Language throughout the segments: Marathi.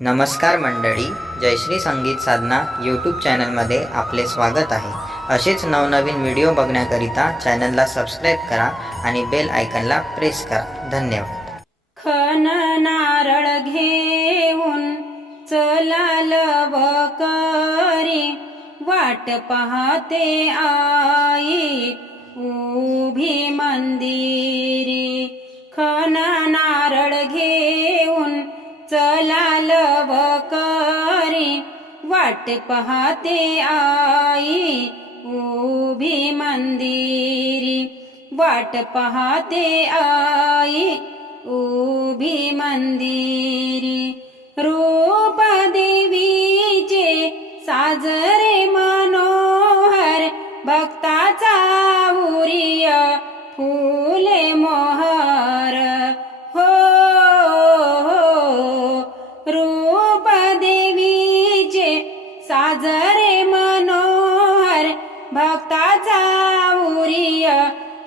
नमस्कार मंडळी, जयश्री संगीत साधना यूट्यूब चॅनलमध्ये आपले स्वागत आहे। असेच नवनवीन व्हिडिओ बघण्याकरिता चॅनलला सबस्क्राईब करा आणि बेल आयकॉनला प्रेस करा। धन्यवाद। खन नारळ घेऊन चलाल वकरी, वाट पाहते आई उभी मंदिरी। खन नारळ घेऊन चलाल वकरी, वाट पाहते आई उभी मंदिरी। वाट पाहते आई उभी मंदिरी। रूप देवीचे साजरे मनोहर, भक्ताचा उरिय फुले मोहर। हो रूप देवीचे साजरे मनोहर, भक्ताचा उरिय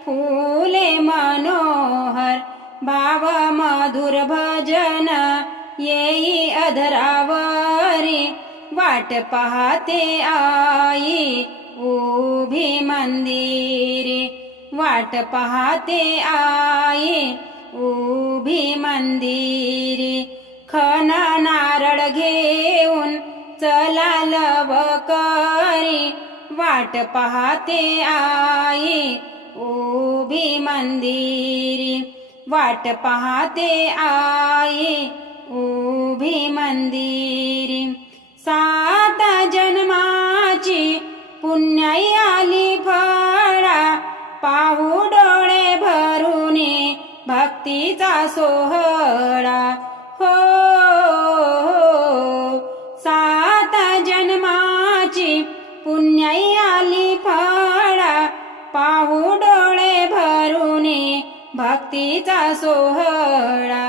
फुले मनोहर। भाव मधुर भजन येई अधरावरी, वाट पाहते आई उभी मंदिरी। वाट पाहते आई उभी मंदिरी। खन नारळ घेऊन चलाल वकरी, वाट पाहते आई उभी मंदिरी। वाट पाहते आई उभी मंदिरी। 7 जन्माची पुण्याई आली फळा, पाहू डोळे भरूनी भक्तीचा सोहळा। हो 7 जन्माची पुण्याई आली फळा, पाहू डोळे भरूनी भक्तीचा सोहळा।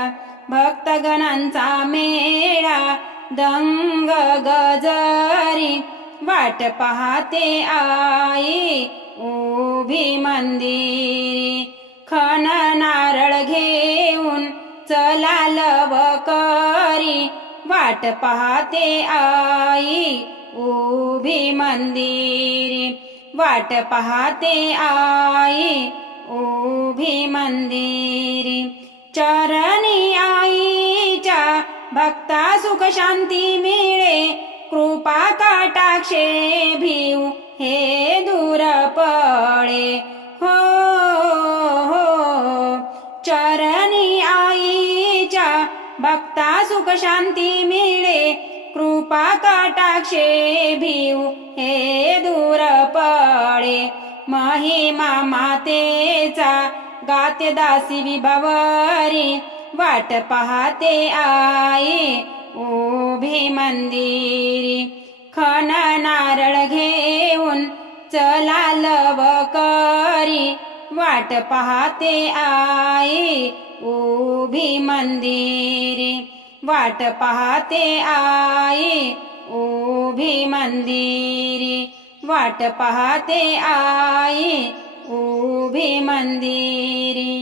भक्तगणांचा मेळा दंग गजरी, वाट पाहते आई उभी मंदिरी। खन नारळ घेऊन चलाल वकरी, वाट पाहते आई उभी मंदिरी। वाट पाहते आई उभी मंदिरी। चरणी आईच्या भक्ता सुख शांती मिळे, कृपा कटाक्षे भिऊ हे दूर पळे। हो चरणी आईच्या भक्ता सुख शांती मिळे, कृपा कटाक्षे भिऊ हे दूर पळे। महिमा मातेचा गाते दासी विभावरी, वाट पाहते आई उभी मंदिरी। खन नारळ घेऊन चलाल वकरी, वाट पाहते आई उभी मंदिरी। वाट पाहते आई उभी मंदिरी। वाट पाहते आई उभी मंदिरी।